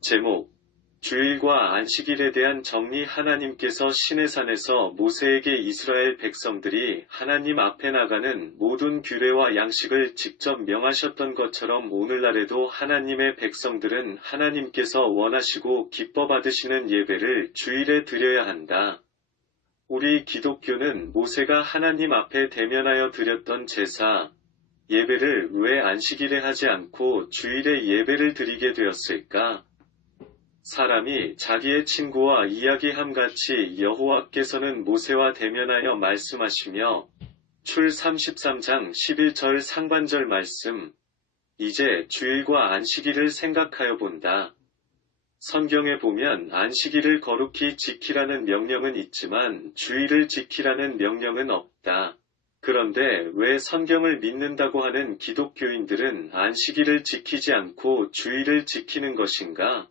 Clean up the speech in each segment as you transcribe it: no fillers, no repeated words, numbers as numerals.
제목, 주일과 안식일에 대한 정리. 하나님께서 시내산에서 모세에게 이스라엘 백성들이 하나님 앞에 나가는 모든 규례와 양식을 직접 명하셨던 것처럼 오늘날에도 하나님의 백성들은 하나님께서 원하시고 기뻐 받으시는 예배를 주일에 드려야 한다. 우리 기독교는 모세가 하나님 앞에 대면하여 드렸던 제사, 예배를 왜 안식일에 하지 않고 주일에 예배를 드리게 되었을까? 사람이 자기의 친구와 이야기함같이 여호와께서는 모세와 대면하여 말씀하시며 출 33장 11절 상반절 말씀, 이제 주일과 안식일을 생각하여 본다. 성경에 보면 안식일을 거룩히 지키라는 명령은 있지만 주일을 지키라는 명령은 없다. 그런데 왜 성경을 믿는다고 하는 기독교인들은 안식일을 지키지 않고 주일을 지키는 것인가?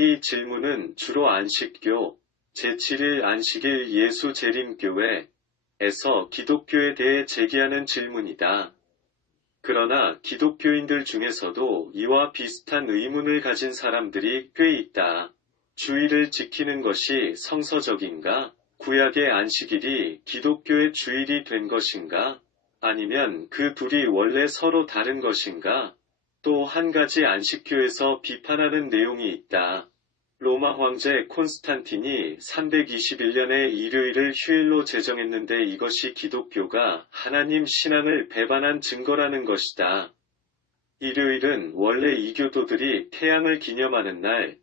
이 질문은 주로 안식교, 제7일 안식일 예수 재림교회에서 기독교에 대해 제기하는 질문이다. 그러나 기독교인들 중에서도 이와 비슷한 의문을 가진 사람들이 꽤 있다. 주일을 지키는 것이 성서적인가? 구약의 안식일이 기독교의 주일이 된 것인가? 아니면 그 둘이 원래 서로 다른 것인가? 또 한 가지 안식교에서 비판하는 내용이 있다. 로마 황제 콘스탄틴이 321년에 일요일을 휴일로 제정했는데 이것이 기독교가 하나님 신앙을 배반한 증거라는 것이다. 일요일은 원래 이교도들이 태양을 기념하는 날,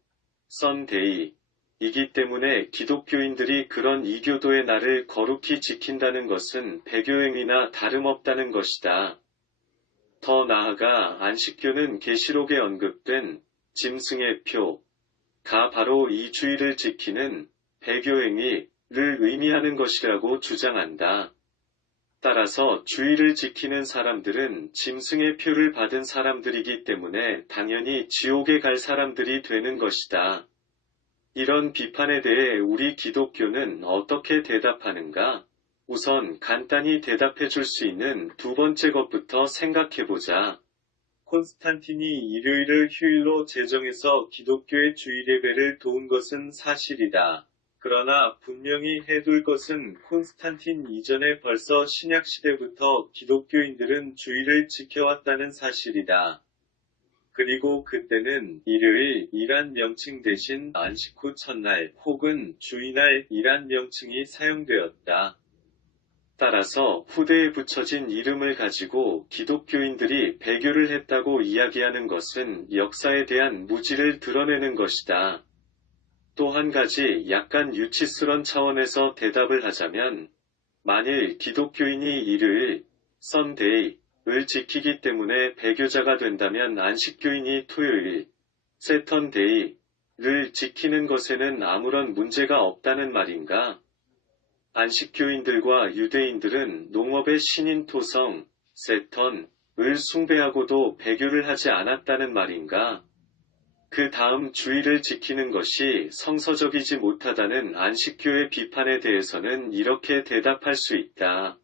선데이이기 때문에 기독교인들이 그런 이교도의 날을 거룩히 지킨다는 것은 배교행위나 다름없다는 것이다. 더 나아가 안식교는 계시록에 언급된 짐승의 표가 바로 이 주일을 지키는 배교행위를 의미하는 것이라고 주장한다. 따라서 주일을 지키는 사람들은 짐승의 표를 받은 사람들이기 때문에 당연히 지옥에 갈 사람들이 되는 것이다. 이런 비판에 대해 우리 기독교는 어떻게 대답하는가? 우선 간단히 대답해 줄 수 있는 두 번째 것부터 생각해 보자. 콘스탄틴이 일요일을 휴일로 제정해서 기독교의 주일 예배를 도운 것은 사실이다. 그러나 분명히 해둘 것은 콘스탄틴 이전에 벌써 신약시대부터 기독교인들은 주일을 지켜왔다는 사실이다. 그리고 그때는 일요일이란 명칭 대신 안식 후 첫날 혹은 주일날이란 명칭이 사용되었다. 따라서 후대에 붙여진 이름을 가지고 기독교인들이 배교를 했다고 이야기하는 것은 역사에 대한 무지를 드러내는 것이다. 또 한 가지 약간 유치스런 차원에서 대답을 하자면, 만일 기독교인이 일요일, 선데이를 지키기 때문에 배교자가 된다면 안식교인이 토요일, 세턴데이를 지키는 것에는 아무런 문제가 없다는 말인가? 안식교인들과 유대인들은 농업의 신인 토성, 세턴을 숭배하고도 배교를 하지 않았다는 말인가? 그 다음 주일을 지키는 것이 성서적이지 못하다는 안식교의 비판에 대해서는 이렇게 대답할 수 있다.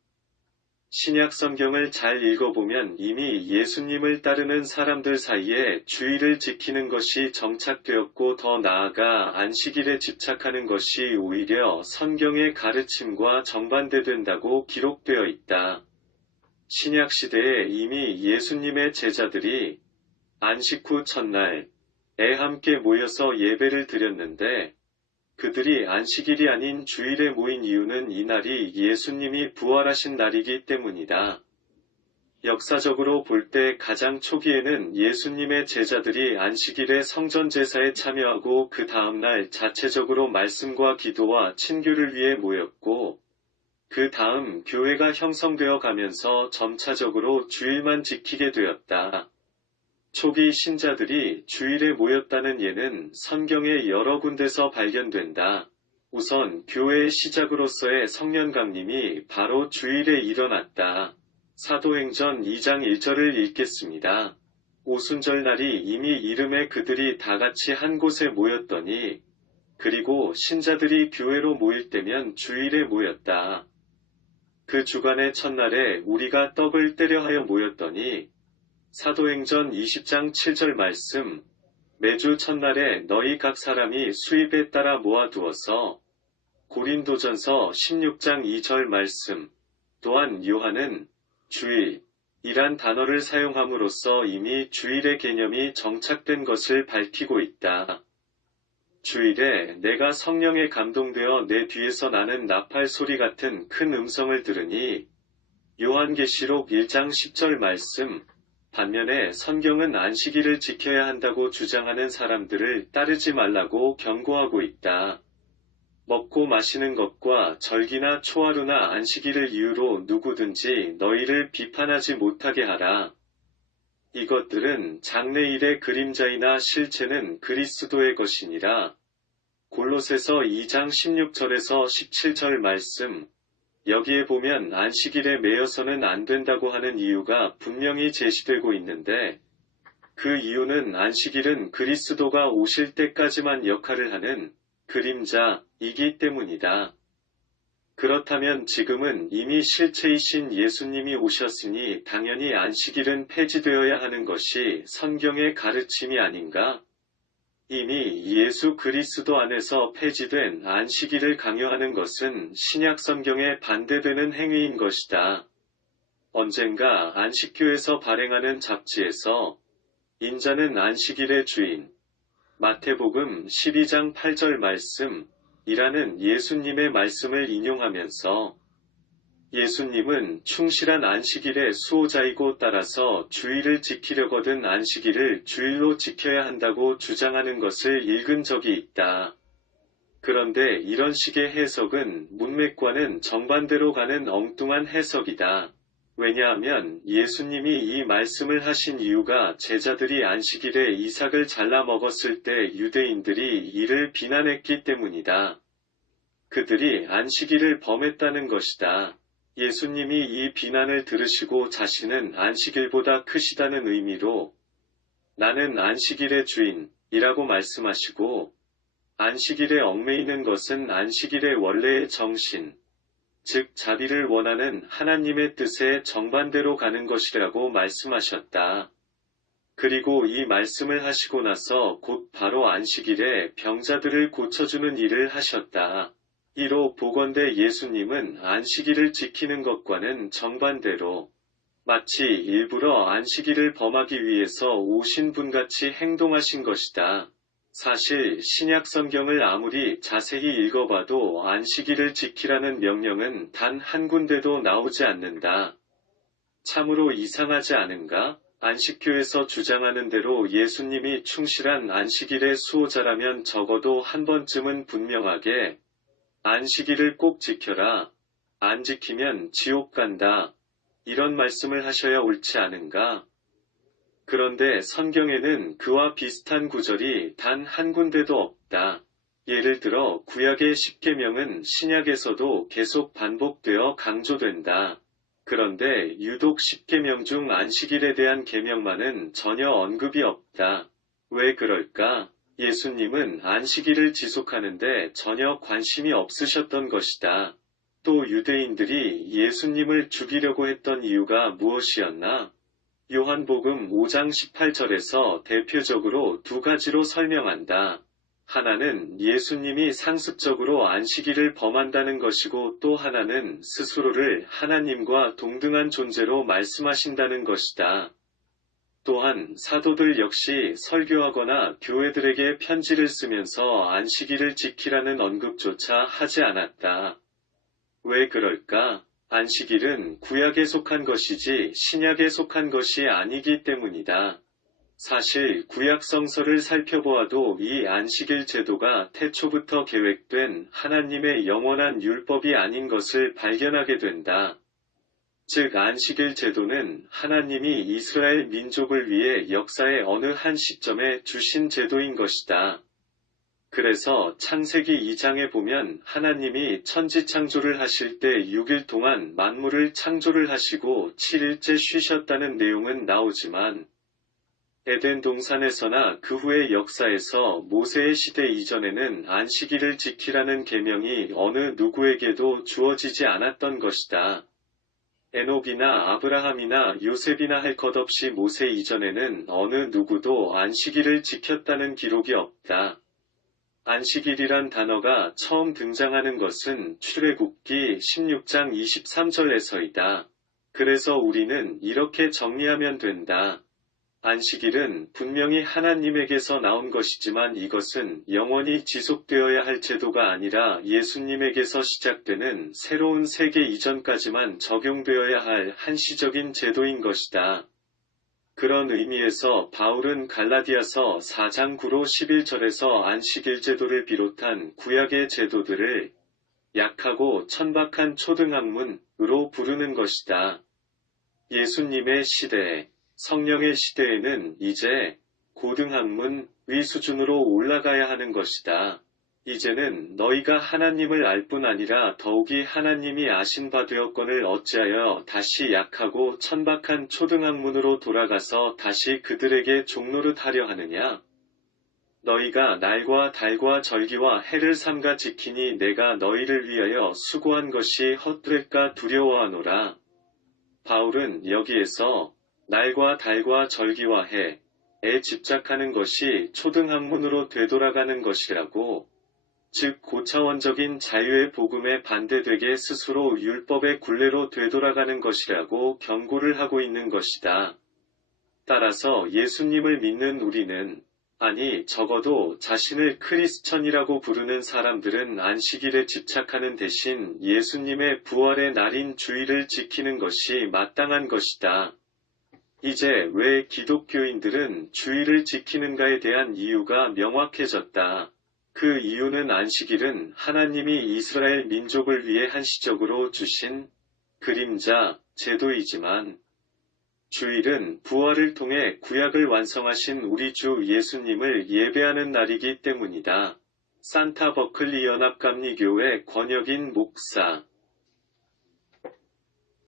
신약 성경을 잘 읽어보면 이미 예수님을 따르는 사람들 사이에 주일을 지키는 것이 정착되었고 더 나아가 안식일에 집착하는 것이 오히려 성경의 가르침과 정반대된다고 기록되어 있다. 신약 시대에 이미 예수님의 제자들이 안식 후 첫날에 함께 모여서 예배를 드렸는데 그들이 안식일이 아닌 주일에 모인 이유는 이날이 예수님이 부활하신 날이기 때문이다. 역사적으로 볼 때 가장 초기에는 예수님의 제자들이 안식일에 성전 제사에 참여하고 그 다음날 자체적으로 말씀과 기도와 친교를 위해 모였고 그 다음 교회가 형성되어 가면서 점차적으로 주일만 지키게 되었다. 초기 신자들이 주일에 모였다는 예는 성경의 여러 군데서 발견된다. 우선 교회의 시작으로서의 성령 강림이 바로 주일에 일어났다. 사도행전 2장 1절을 읽겠습니다. 오순절날이 이미 이름에 그들이 다같이 한 곳에 모였더니 그리고 신자들이 교회로 모일 때면 주일에 모였다. 그 주간의 첫날에 우리가 떡을 떼려 하여 모였더니 사도행전 20장 7절 말씀, 매주 첫날에 너희 각 사람이 수입에 따라 모아두어서 고린도전서 16장 2절 말씀. 또한 요한은 주일이란 단어를 사용함으로써 이미 주일의 개념이 정착된 것을 밝히고 있다. 주일에 내가 성령에 감동되어 내 뒤에서 나는 나팔 소리 같은 큰 음성을 들으니 요한계시록 1장 10절 말씀. 반면에 성경은 안식일을 지켜야 한다고 주장하는 사람들을 따르지 말라고 경고하고 있다. 먹고 마시는 것과 절기나 초하루나 안식일을 이유로 누구든지 너희를 비판하지 못하게 하라. 이것들은 장래일의 그림자이나 실체는 그리스도의 것이니라. 골로새서 2장 16절에서 17절 말씀. 여기에 보면 안식일에 매여서는 안 된다고 하는 이유가 분명히 제시되고 있는데, 그 이유는 안식일은 그리스도가 오실 때까지만 역할을 하는 그림자이기 때문이다. 그렇다면 지금은 이미 실체이신 예수님이 오셨으니 당연히 안식일은 폐지되어야 하는 것이 성경의 가르침이 아닌가? 이미 예수 그리스도 안에서 폐지된 안식일을 강요하는 것은 신약 성경에 반대되는 행위인 것이다. 언젠가 안식교에서 발행하는 잡지에서 인자는 안식일의 주인, 마태복음 12장 8절 말씀, 이라는 예수님의 말씀을 인용하면서 예수님은 충실한 안식일의 수호자이고 따라서 주일을 지키려거든 안식일을 주일로 지켜야 한다고 주장하는 것을 읽은 적이 있다. 그런데 이런 식의 해석은 문맥과는 정반대로 가는 엉뚱한 해석이다. 왜냐하면 예수님이 이 말씀을 하신 이유가 제자들이 안식일에 이삭을 잘라 먹었을 때 유대인들이 이를 비난했기 때문이다. 그들이 안식일을 범했다는 것이다. 예수님이 이 비난을 들으시고 자신은 안식일보다 크시다는 의미로 나는 안식일의 주인이라고 말씀하시고, 안식일에 얽매이는 것은 안식일의 원래의 정신, 즉 자비를 원하는 하나님의 뜻에 정반대로 가는 것이라고 말씀하셨다. 그리고 이 말씀을 하시고 나서 곧 바로 안식일에 병자들을 고쳐주는 일을 하셨다. 이로 보건대 예수님은 안식일을 지키는 것과는 정반대로 마치 일부러 안식일을 범하기 위해서 오신 분같이 행동하신 것이다. 사실 신약 성경을 아무리 자세히 읽어봐도 안식일을 지키라는 명령은 단 한 군데도 나오지 않는다. 참으로 이상하지 않은가? 안식교에서 주장하는 대로 예수님이 충실한 안식일의 수호자라면 적어도 한 번쯤은 분명하게 안식일을 꼭 지켜라. 안 지키면 지옥 간다. 이런 말씀을 하셔야 옳지 않은가? 그런데 성경에는 그와 비슷한 구절이 단 한 군데도 없다. 예를 들어 구약의 십계명은 신약에서도 계속 반복되어 강조된다. 그런데 유독 십계명 중 안식일에 대한 계명만은 전혀 언급이 없다. 왜 그럴까? 예수님은 안식일을 지속하는데 전혀 관심이 없으셨던 것이다. 또 유대인들이 예수님을 죽이려고 했던 이유가 무엇이었나? 요한복음 5장 18절에서 대표적으로 두 가지로 설명한다. 하나는 예수님이 상습적으로 안식일을 범한다는 것이고, 또 하나는 스스로를 하나님과 동등한 존재로 말씀하신다는 것이다. 또한 사도들 역시 설교하거나 교회들에게 편지를 쓰면서 안식일을 지키라는 언급조차 하지 않았다. 왜 그럴까? 안식일은 구약에 속한 것이지 신약에 속한 것이 아니기 때문이다. 사실 구약 성서를 살펴보아도 이 안식일 제도가 태초부터 계획된 하나님의 영원한 율법이 아닌 것을 발견하게 된다. 즉 안식일 제도는 하나님이 이스라엘 민족을 위해 역사의 어느 한 시점에 주신 제도인 것이다. 그래서 창세기 2장에 보면 하나님이 천지 창조를 하실 때 6일 동안 만물을 창조를 하시고 7일째 쉬셨다는 내용은 나오지만, 에덴 동산에서나 그 후의 역사에서 모세의 시대 이전에는 안식일을 지키라는 계명이 어느 누구에게도 주어지지 않았던 것이다. 에녹이나 아브라함이나 요셉이나 할 것 없이 모세 이전에는 어느 누구도 안식일을 지켰다는 기록이 없다. 안식일이란 단어가 처음 등장하는 것은 출애굽기 16장 23절에서이다. 그래서 우리는 이렇게 정리하면 된다. 안식일은 분명히 하나님에게서 나온 것이지만 이것은 영원히 지속되어야 할 제도가 아니라 예수님에게서 시작되는 새로운 세계 이전까지만 적용되어야 할 한시적인 제도인 것이다. 그런 의미에서 바울은 갈라디아서 4장 9로 11절에서 안식일 제도를 비롯한 구약의 제도들을 약하고 천박한 초등학문으로 부르는 것이다. 예수님의 시대, 성령의 시대에는 이제 고등학문 위 수준으로 올라가야 하는 것이다. 이제는 너희가 하나님을 알 뿐 아니라 더욱이 하나님이 아신 바 되었거늘 어찌하여 다시 약하고 천박한 초등학문으로 돌아가서 다시 그들에게 종노릇하려 하느냐? 너희가 날과 달과 절기와 해를 삼가 지키니 내가 너희를 위하여 수고한 것이 헛될까 두려워하노라. 바울은 여기에서 날과 달과 절기와 해에 집착하는 것이 초등학문으로 되돌아가는 것이라고, 즉 고차원적인 자유의 복음에 반대되게 스스로 율법의 굴레로 되돌아가는 것이라고 경고를 하고 있는 것이다. 따라서 예수님을 믿는 우리는, 아니 적어도 자신을 크리스천이라고 부르는 사람들은 안식일에 집착하는 대신 예수님의 부활의 날인 주일을 지키는 것이 마땅한 것이다. 이제 왜 기독교인들은 주일을 지키는가에 대한 이유가 명확해졌다. 그 이유는 안식일은 하나님이 이스라엘 민족을 위해 한시적으로 주신 그림자, 제도이지만 주일은 부활을 통해 구약을 완성하신 우리 주 예수님을 예배하는 날이기 때문이다. 산타 버클리 연합감리교회 권혁인 목사